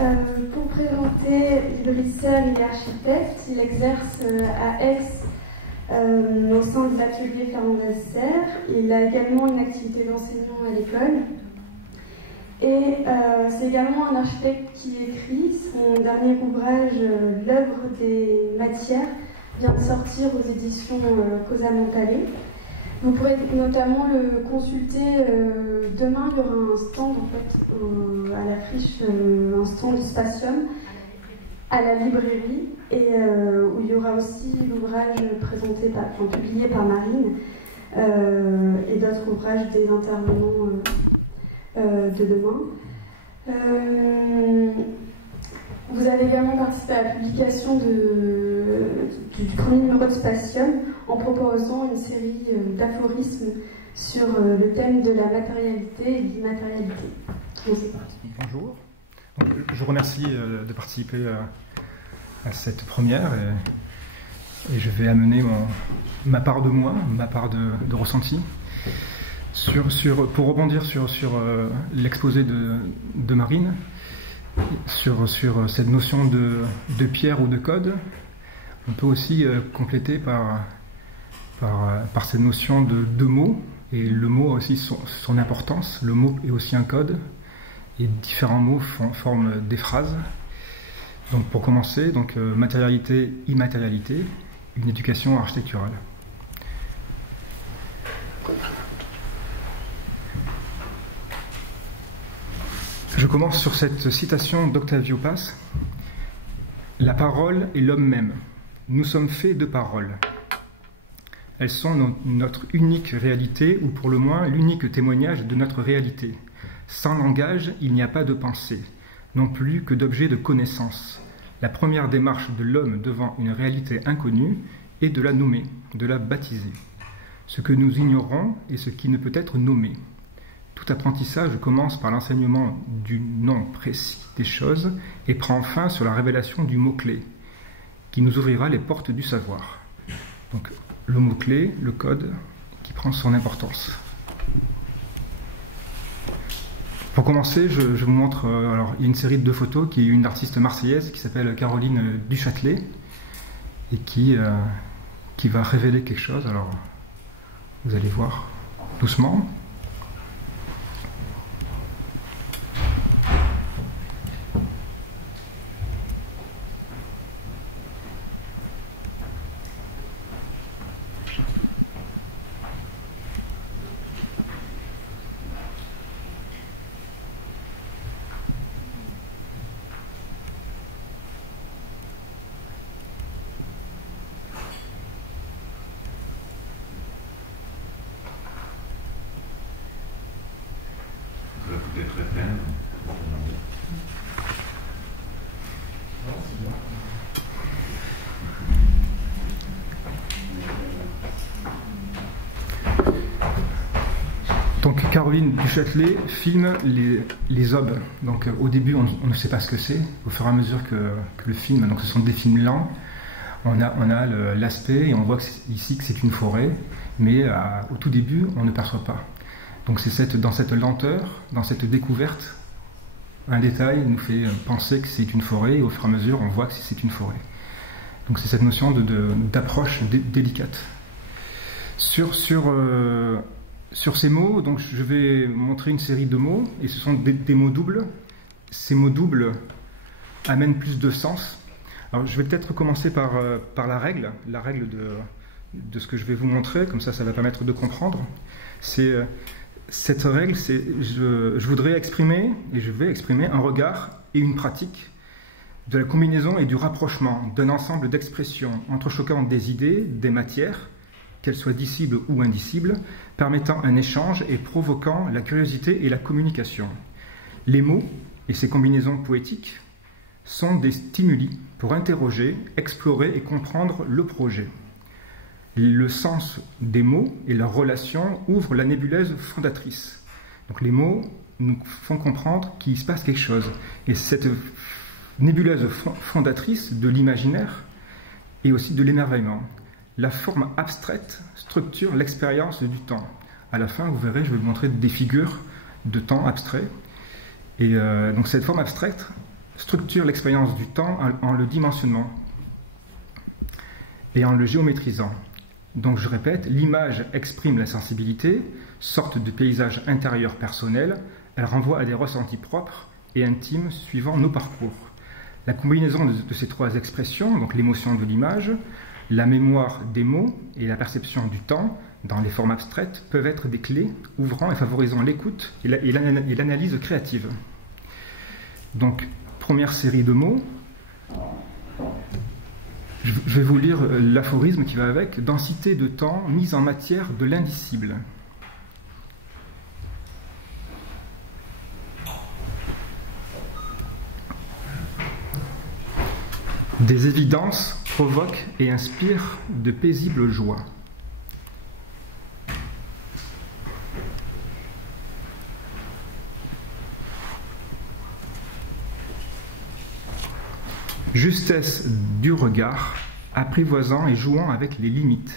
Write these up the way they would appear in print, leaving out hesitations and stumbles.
Pour présenter, Idrissa, il est architecte, il exerce à Aix au sein de l'atelier Fernand Desserre. Il a également une activité d'enseignant à l'école. Et c'est également un architecte qui écrit. Son dernier ouvrage, L'œuvre des matières, vient de sortir aux éditions Cosa Montale. Vous pourrez notamment le consulter demain. Il y aura un stand en fait, à l'affiche, un stand du Spatium à la librairie, et où il y aura aussi l'ouvrage publié par Marine et d'autres ouvrages des intervenants de demain. Vous avez également participé à la publication du premier numéro de Spatium en proposant une série d'aphorismes sur le thème de la matérialité et de l'immatérialité. Bonjour. Donc, je vous remercie de participer à cette première et je vais amener ma part de moi, ma part de ressenti. Pour rebondir sur l'exposé de Marine, sur cette notion de pierre ou de code, on peut aussi compléter par cette notion de mots, et le mot a aussi son importance. Le mot est aussi un code, et différents mots forment des phrases. Donc pour commencer, matérialité, immatérialité, une éducation architecturale. Je commence sur cette citation d'Octavio Paz. La parole est l'homme même. Nous sommes faits de paroles. Elles sont notre unique réalité, ou pour le moins l'unique témoignage de notre réalité. Sans langage, il n'y a pas de pensée, non plus que d'objet de connaissance. La première démarche de l'homme devant une réalité inconnue est de la nommer, de la baptiser. Ce que nous ignorons est ce qui ne peut être nommé. Tout apprentissage commence par l'enseignement du nom précis des choses et prend fin sur la révélation du mot-clé, qui nous ouvrira les portes du savoir. Donc le mot-clé, le code, qui prend son importance. Pour commencer, je vous montre, alors il y a une série de 2 photos qui est une artiste marseillaise qui s'appelle Caroline Duchâtelet et qui va révéler quelque chose. Alors vous allez voir doucement. Donc Caroline Duchâtelet filme les obs. Donc au début on ne sait pas ce que c'est. Au fur et à mesure que le film, donc ce sont des films lents, on a l'aspect et on voit ici que c'est une forêt, mais au tout début on ne perçoit pas. Donc c'est dans cette lenteur, dans cette découverte, un détail nous fait penser que c'est une forêt et au fur et à mesure on voit que c'est une forêt. Donc c'est cette notion d'approche délicate. Sur ces mots, donc je vais montrer une série de mots, et ce sont des mots doubles. Ces mots doubles amènent plus de sens. Alors je vais peut-être commencer par la règle de ce que je vais vous montrer, comme ça va permettre de comprendre. Cette règle, je voudrais exprimer, et je vais exprimer un regard et une pratique de la combinaison et du rapprochement d'un ensemble d'expressions entrechoquant des idées, des matières, qu'elles soient dissibles ou indicibles, permettant un échange et provoquant la curiosité et la communication. Les mots et ces combinaisons poétiques sont des stimuli pour interroger, explorer et comprendre le projet. Le sens des mots et leur relation ouvrent la nébuleuse fondatrice. Donc les mots nous font comprendre qu'il se passe quelque chose. Et cette nébuleuse fondatrice de l'imaginaire et aussi de l'émerveillement. La forme abstraite structure l'expérience du temps. À la fin, vous verrez, je vais vous montrer des figures de temps abstrait. Et donc cette forme abstraite structure l'expérience du temps en le dimensionnant et en le géométrisant. Donc je répète, l'image exprime la sensibilité, sorte de paysage intérieur personnel, elle renvoie à des ressentis propres et intimes suivant nos parcours. La combinaison de ces trois expressions, donc l'émotion de l'image, la mémoire des mots et la perception du temps, dans les formes abstraites, peuvent être des clés ouvrant et favorisant l'écoute et l'analyse créative. Donc, première série de mots. Je vais vous lire l'aphorisme qui va avec. Densité de temps mise en matière de l'indicible. Des évidences provoquent et inspirent de paisibles joies. Justesse du regard, apprivoisant et jouant avec les limites.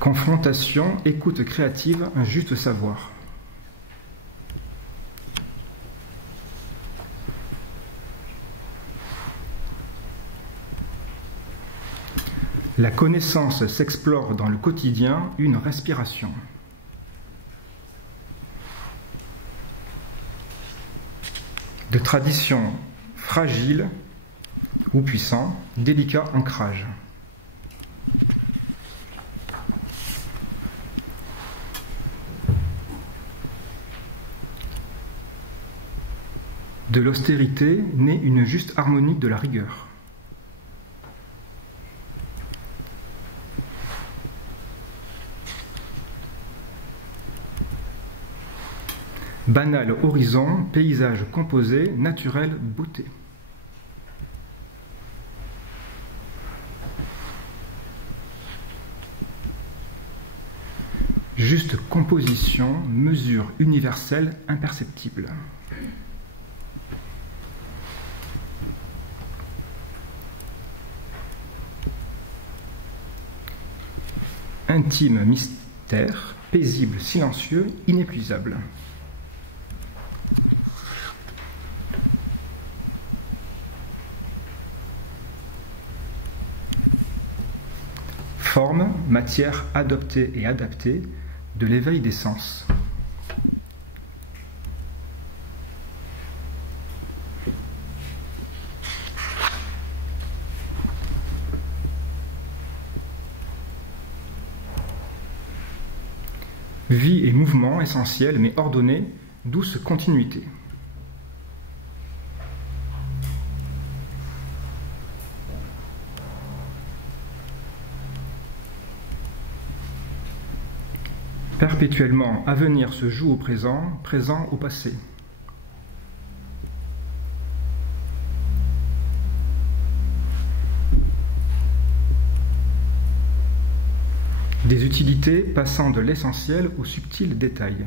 Confrontation, écoute créative, un juste savoir. La connaissance s'explore dans le quotidien, une respiration. De tradition fragile ou puissant, délicat ancrage. De l'austérité naît une juste harmonie de la rigueur. Banal horizon, paysage composé, naturel beauté. Juste composition, mesure universelle imperceptible. Intime mystère, paisible, silencieux, inépuisable. Forme, matière adoptée et adaptée, de l'éveil des sens. Vie et mouvement essentiel mais ordonné, douce continuité. Perpétuellement, avenir se joue au présent, présent au passé. Des utilités passant de l'essentiel au subtil détail.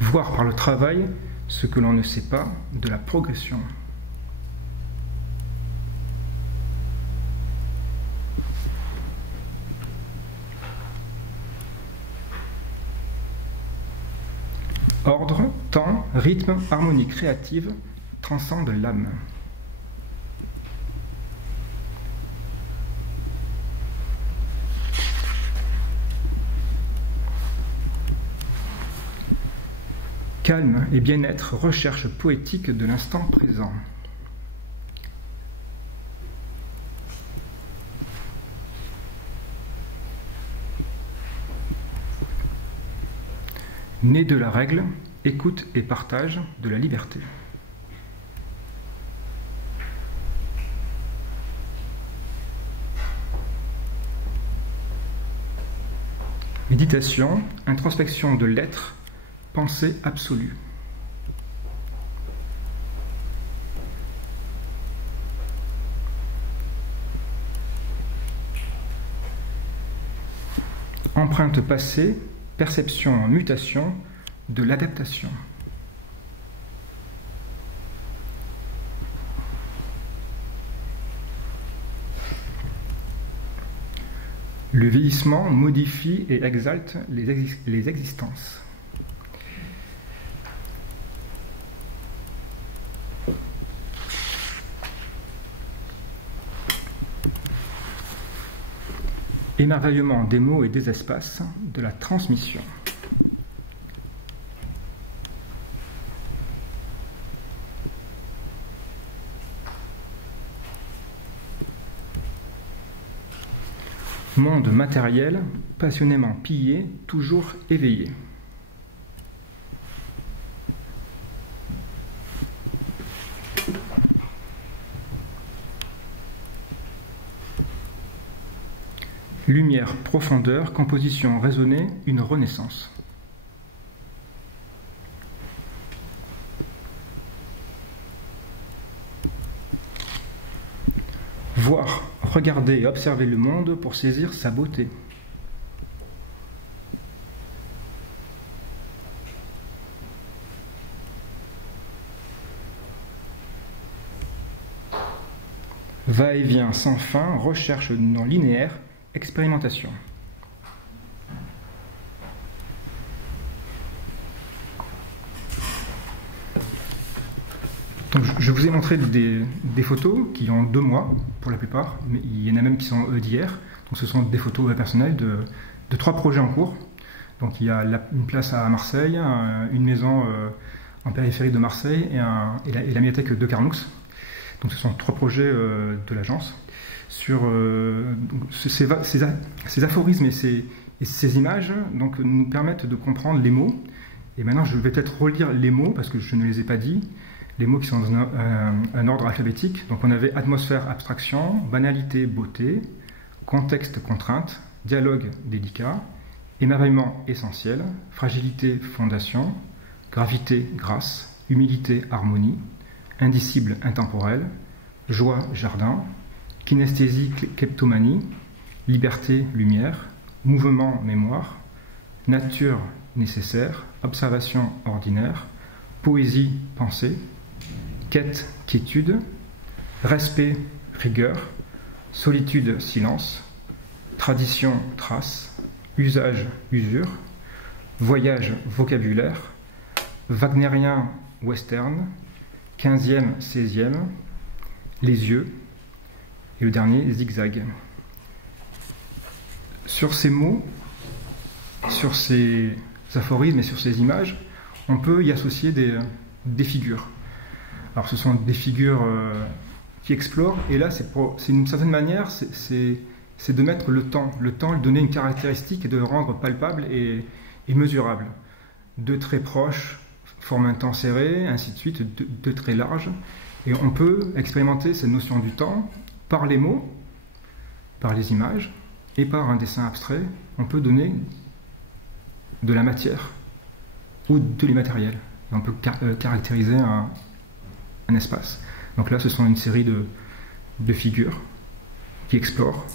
Voir par le travail ce que l'on ne sait pas de la progression. Ordre, temps, rythme, harmonie créative transcendent l'âme. Calme et bien-être, recherche poétique de l'instant présent. Né de la règle, écoute et partage de la liberté. Méditation, introspection de l'être, pensée absolue. Empreinte passée, perception en mutation de l'adaptation. Le vieillissement modifie et exalte les existences. Émerveillement des mots et des espaces, de la transmission. Monde matériel, passionnément pillé, toujours éveillé. Lumière, profondeur, composition raisonnée, une renaissance. Voir, regarder et observer le monde pour saisir sa beauté. Va-et-vient sans fin, recherche non linéaire, expérimentation. Donc, je vous ai montré des photos qui ont 2 mois pour la plupart, mais il y en a même qui sont d'hier. Donc ce sont des photos personnelles de 3 projets en cours. Donc il y a une place à Marseille, une maison en périphérie de Marseille et la médiathèque de Carnoux. Donc ce sont 3 projets de l'agence sur ces aphorismes et ces images donc, nous permettent de comprendre les mots. Et maintenant je vais peut-être relire les mots parce que je ne les ai pas dit. Les mots qui sont dans un ordre alphabétique. Donc on avait atmosphère, abstraction, banalité, beauté, contexte, contrainte, dialogue, délicat, émerveillement, essentiel, fragilité, fondation, gravité, grâce, humilité, harmonie, indicible, intemporel, joie, jardin, kinesthésie, kleptomanie, liberté, lumière, mouvement, mémoire, nature, nécessaire, observation, ordinaire, poésie, pensée, quête, quiétude, respect, rigueur, solitude, silence, tradition, trace, usage, usure, voyage, vocabulaire, wagnérien, western, 15e, 16e, les yeux, et le dernier, zigzag. Sur ces mots, sur ces aphorismes et sur ces images, on peut y associer des figures. Alors ce sont des figures qui explorent, et là c'est d'une certaine manière, c'est de mettre le temps, lui donner une caractéristique et de le rendre palpable et mesurable. 2 traits proches forment un temps serré, ainsi de suite, 2 traits larges, et on peut expérimenter cette notion du temps par les mots, par les images, et par un dessin abstrait, on peut donner de la matière ou de l'immatériel. On peut caractériser un espace. Donc là, ce sont une série de figures qui explorent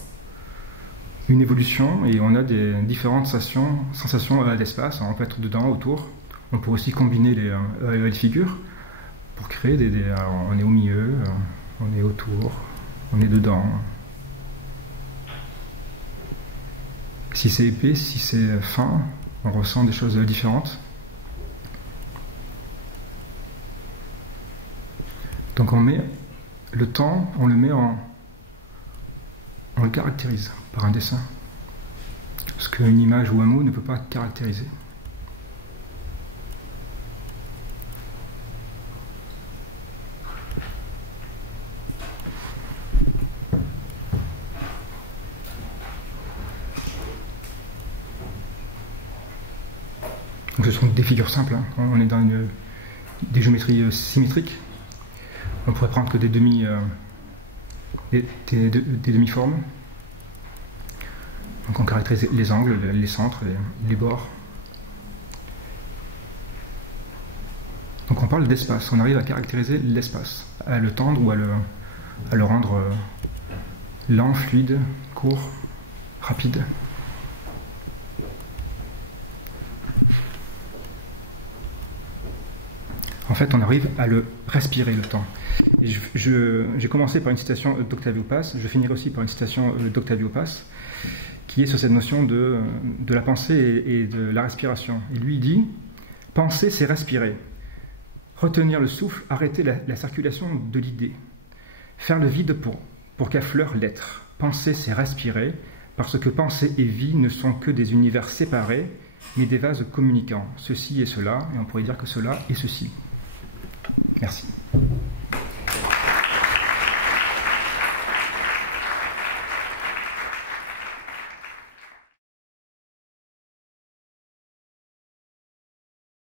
une évolution et on a des différentes sensations d'espace. On peut être dedans, autour. On peut aussi combiner les figures pour créer alors on est au milieu, on est autour, on est dedans. Si c'est épais, si c'est fin, on ressent des choses différentes. Donc on met le temps, on le caractérise par un dessin. Ce qu'une image ou un mot ne peut pas caractériser. Donc ce sont des figures simples, hein. On est dans des géométries symétriques. On pourrait prendre que des demi-formes. Donc on caractérise les angles, les centres, les bords. Donc on parle d'espace, on arrive à caractériser l'espace, à le tendre ou à le rendre lent, fluide, court, rapide. En fait, on arrive à le respirer, le temps. J'ai commencé par une citation d'Octavio Paz, je finirai aussi par une citation d'Octavio Paz, qui est sur cette notion de la pensée et de la respiration. Et lui dit « Penser, c'est respirer. Retenir le souffle, arrêter la circulation de l'idée. Faire le vide pour qu'affleure l'être. Penser, c'est respirer, parce que pensée et vie ne sont que des univers séparés, mais des vases communicants. Ceci et cela, et on pourrait dire que cela et ceci. » Merci.